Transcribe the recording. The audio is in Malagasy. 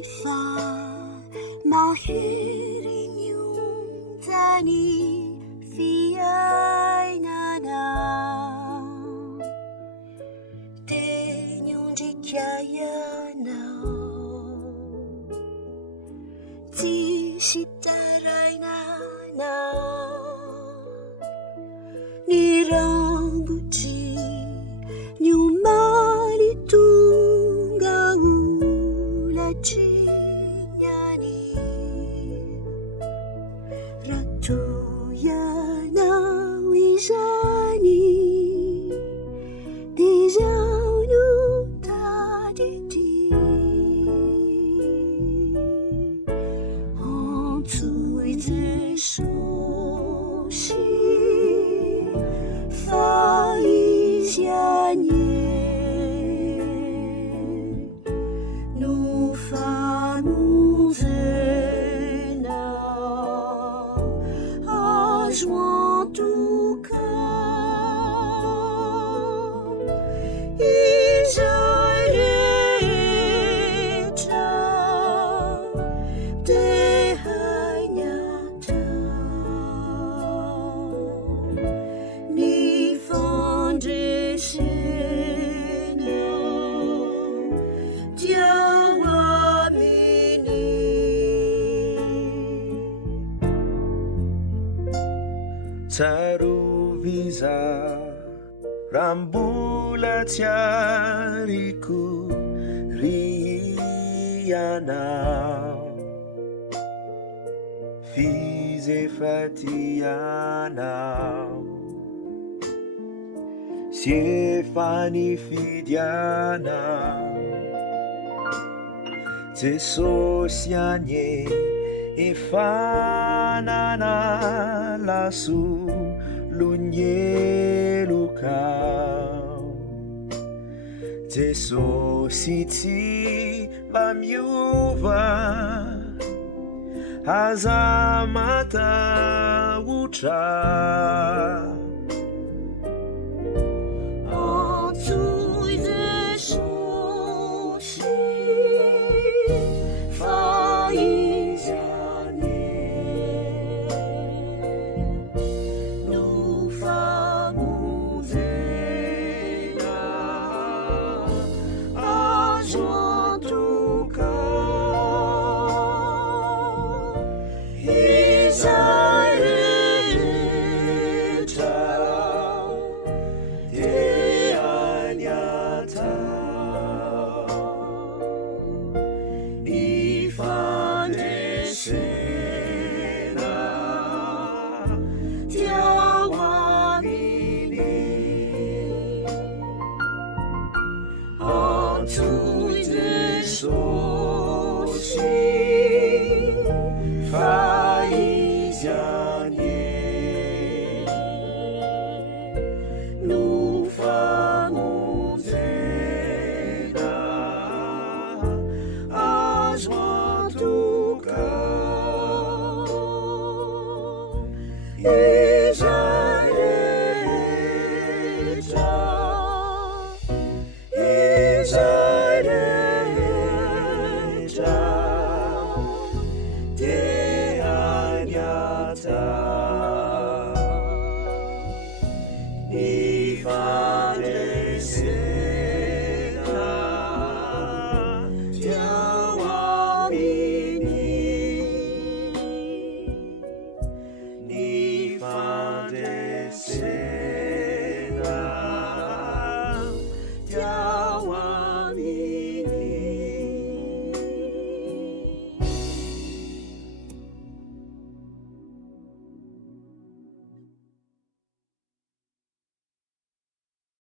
fa mahiring yung tani fiainanao tenyong dikyayanao ti sitaray nanao nirambuti nyumalitunga ulacinyani ratuya wizani dijaunu taditi ontui zesusi faizianie nu famuzena ajuantuka izaretra de hainata ni fondesena diawamini Taruviza Rambula tiariku riana Fize fatiana Siefani fidiana Te sosianie e fanana lasu lunyeluka Te sositi bamiuva Azamata utra Antui zesusi faizianie nu famuzena ajuantuka izaretra de hainata ifandesena diawamini antui zesosi faizianie nu famuzena ajuantuka izaretra izaretra